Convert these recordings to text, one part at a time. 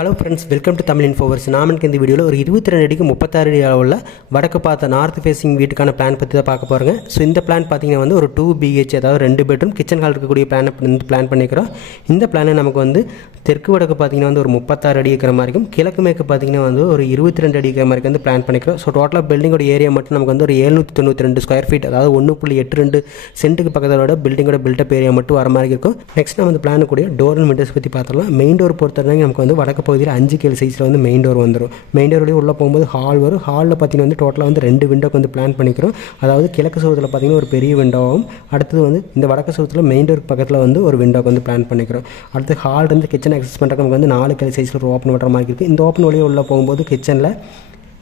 Hello friends welcome to Tamil Infoverse நாமனுக்கு இந்த வீடியோவில் ஒரு இருபத்தி ரெண்டு அடிக்கு முப்பத்தாறு அடி அளவில் வடக்கு பார்த்த நார்த் ஃபேஸிங் வீட்டுக்கான பிளான் பற்றி தான் பார்க்க போகிறேங்க ஸோ இந்த பிளான் பார்த்தீங்கன்னா வந்து ஒரு டூ பிஹெச் அதாவது ரெண்டு பெட்ரூம் கிச்சன் ஹால் இருக்கக்கூடிய பிளான் வந்து பிளான் பண்ணிக்கிறோம். இந்த பிளானை நமக்கு வந்து தெற்கு வடக்கு பார்த்தீங்கன்னா வந்து ஒரு முப்பத்தாறு அடி இருக்கிற மாதிரி இருக்கும். கிழக்கு மேற்கு பார்த்தீங்கன்னா வந்து ஒரு இருபத்தி ரெண்டு அடி இருக்கிற மாதிரி வந்து பிளான் பண்ணிக்கிறோம். ஸோ டோட்டலாக பில்டிங்கோட ஏரியா மட்டும் நமக்கு வந்து ஒரு ஏழ்நூற்றி தொண்ணூற்றி ரெண்டு ஸ்கொயர் ஃபீட் அதாவது ஒன்று புள்ளி எட்டு ரெண்டு சென்ட்டுக்கு பக்கத்தோட பில்டிங்கோட பில்டப் ஏரியா மட்டும் வர மாதிரி இருக்கும். நெக்ஸ்ட் நம்ம இந்த கூட டோர் அண்ட் விண்டோஸ் பற்றி பார்த்தலாம் மெயின் டோர் பொறுத்தவரைக்கும் நமக்கு வந்து வடக்கு பகுதியில் அஞ்சு கேள் சைஸில் வந்து மெயின் டோர் வந்துடும் மெயின் டோர் வழியே உள்ளே போகும்போது ஹால் வரும். ஹாலில் பார்த்தீங்கன்னா வந்து டோட்டலாக வந்து ரெண்டு விண்டோக்கு வந்து பிளான் பண்ணிக்கிறோம். அதாவது கிழக்கு சவுத்தில் பார்த்தீங்கன்னா ஒரு பெரிய விண்டோவும் அடுத்தது வந்து இந்த வடக்கு சவுத்தில் மெயின் டோர் பக்கத்தில் வந்து ஒரு விண்டோக்கு வந்து பிளான் பண்ணிக்கிறோம். அடுத்து ஹால் இருந்து கிச்சன் அக்சஸ் பண்ணுறதுக்கு நமக்கு வந்து நாலு கேள் சைஸில் ஒரு ஓப்பன் பண்ணுற மாதிரி இருக்குது இந்த ஓப்பன் வழியே உள்ளே போகும்போது கிச்சனில்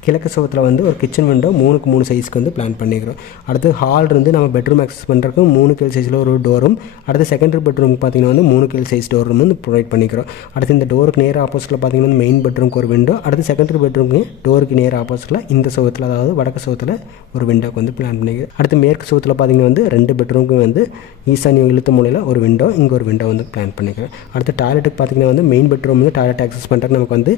கிழக்கு சுவத்தில் வந்து ஒரு கிச்சன் விண்டோ மூணுக்கு மூணு சைஸ்க்கு வந்து பிளான் பண்ணிக்கிறோம் அடுத்து ஹால் இருந்து நம்ம பெட்ரூம் அக்சஸ் பண்ணுறதுக்கு மூணு கேள் சைஸில் ஒரு டோரும் அடுத்து செகண்டரி பெட்ரூம் பார்த்தீங்கன்னா வந்து மூணு கேள் சைஸ் டோர் ரூம் வந்து ப்ரொவைட் பண்ணிக்கிறோம். அடுத்து இந்த டோருக்கு நேர் ஆப்போசிட்டில் பார்த்தீங்கன்னா வந்து மெயின் பெட்ரூமுக்கு ஒரு விண்டோ அடுத்து செகண்டரி பெட்ரூமுக்கு டோருக்கு நேர் ஆப்போசிட்டில் இந்த சுவத்தில் அதாவது வடக்கு சுவத்தில் ஒரு விண்டோக்கு வந்து பிளான் பண்ணிக்கிறோம். அடுத்து மேற்கு சுவத்தில் பார்த்திங்கன்னா வந்து ரெண்டு பெட்ரூமுக்கு வந்து ஈசானிய இழுத்த மூலையில் ஒரு விண்டோ இங்கே ஒரு விண்டோ வந்து பிளான் பண்ணிக்கிறேன் அடுத்து டாய்லெட்டுக்கு பார்த்தீங்கன்னா வந்து மெயின் பெட்ரூம் வந்து டாய்லெட் அக்சஸ் பண்ணுறதுக்கு நமக்கு வந்து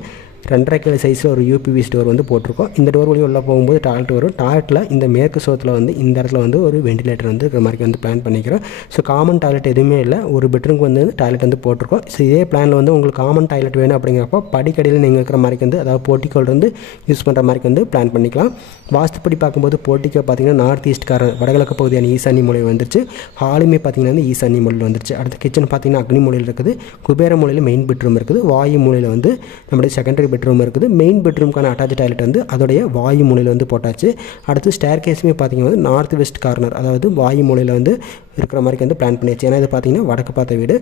ரெண்டரை கிலோ சைஸில் ஒரு யூபிவி ஸ்டோர் வந்து போட்டிருக்கோம். இந்த டோர் வழி உள்ளே போகும்போது டாய்லெட் வரும். டாய்லெட்டில் இந்த மேற்கு சோத்தில் வந்து இந்த இடத்துல வந்து ஒரு வெண்டிலேட்டர் வந்து இருக்கிற மாதிரி வந்து பிளான் பண்ணிக்கிறோம். ஸோ காமன் டாய்லெட் எதுவுமே இல்லை. ஒரு பெட்ரூம்க்கு வந்து டாய்லெட் வந்து போட்டிருக்கோம். ஸோ இதே பிளானில் வந்து உங்களுக்கு காமன் டாய்லெட் வேணும் அப்படிங்கிறப்போ படிக்கடியில் நீங்கள் இருக்கிற மாதிரி வந்து அதாவது போர்ட்டிக்கோல் வந்து யூஸ் பண்ணுற மாதிரி வந்து பிளான் பண்ணிக்கலாம். வாஸ்துப்படி பார்க்கும்போது போர்ட்டிக்கோ பார்த்தீங்கன்னா நார்த் ஈஸ்ட் வடகிழக்கு பகுதியான ஈசானி மொழி வந்துருச்சு. ஹாலுமே பார்த்திங்கன்னா வந்து ஈசானி மூலையில் வந்துருச்சு. அடுத்து கிச்சன் பார்த்திங்கன்னா அக்னி மூலையில் இருக்குது. குபேர மூலையில் மெயின் பெட்ரூம் இருக்குது. வாயு மூலையில் வந்து நம்முடைய செகண்டரி பெட்ரூம் இருக்குது. மெயின் பெட்ரூம்க்கான அட்டாச் டாய்லெட் வந்து அதோடைய வாயு மூலையில் வந்து போட்டாச்சு. அடுத்து ஸ்டேர் கேஸுமே பார்த்தீங்கன்னா வந்து நார்த் வெஸ்ட் கார்னர் அதாவது வாயு மூலையில் வந்து இருக்கிற மாதிரி வந்து பிளான் பண்ணியாச்சு. ஏன்னா இது பார்த்தீங்கன்னா வடக்கு பார்த்த வீடு.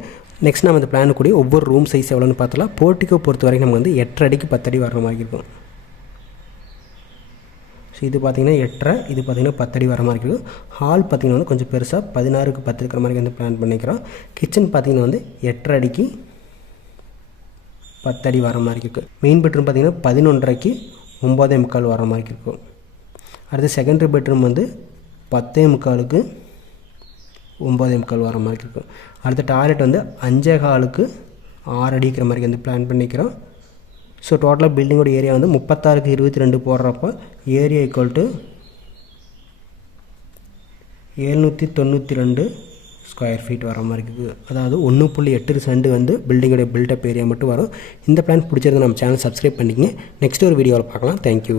நெக்ஸ்ட் நம்ம அந்த பிளான் கூடிய ஒவ்வொரு ரூம் சைஸ் எவ்வளோன்னு பார்த்தலாம் போர்ட்டிக்கோ பொறுத்த வரைக்கும் நம்ம வந்து எட்டரை அடிக்கு பத்தடி வர மாதிரி இருக்கும். ஸோ இது பார்த்திங்கன்னா எட்டரை இது பார்த்திங்கன்னா பத்தடி வர மாதிரி இருக்குது ஹால் பார்த்திங்கன்னா வந்து கொஞ்சம் பெருசாக பதினாறுக்கு பத்து இருக்கிற மாதிரி வந்து பிளான் பண்ணிக்கிறோம். கிச்சன் பார்த்திங்கன்னா வந்து எட்டரை அடிக்கு பத்தடி வர மாதிரி இருக்குது மெயின் பெட்ரூம் பார்த்திங்கன்னா பதினொன்றரைக்கு ஒம்போதே முக்கால் வர மாதிரி இருக்கும் அடுத்து செகண்டரி பெட்ரூம் வந்து பத்தே முக்காலுக்கு ஒம்போதே முக்கால் வர மாதிரி இருக்கும் அடுத்த டாய்லெட் வந்து அஞ்சே காலுக்கு ஆறு அடிக்கிற மாதிரி வந்து பிளான் பண்ணிக்கிறோம். ஸோ டோட்டலாக பில்டிங்கோட ஏரியா வந்து முப்பத்தாறுக்கு இருபத்தி ரெண்டு போடுறப்போ ஏரியா ஈக்குவல் டு எழுநூற்றி தொண்ணூற்றி ரெண்டு ஸ்கொயர் ஃபீட் வர மாதிரி இருக்குது. அதாவது ஒன்று புள்ளி எட்டு சென்ட் வந்து பில்டிங்கோட பில்டப் ஏரியா மட்டும் வரும். இந்த பிளான் பிடிச்சிருந்தா நம்ம சேனல் சப்ஸ்கிரைப் பண்ணிக்கங்க. நெக்ஸ்ட் ஒரு வீடியோவில் பார்க்கலாம். தேங்க்யூ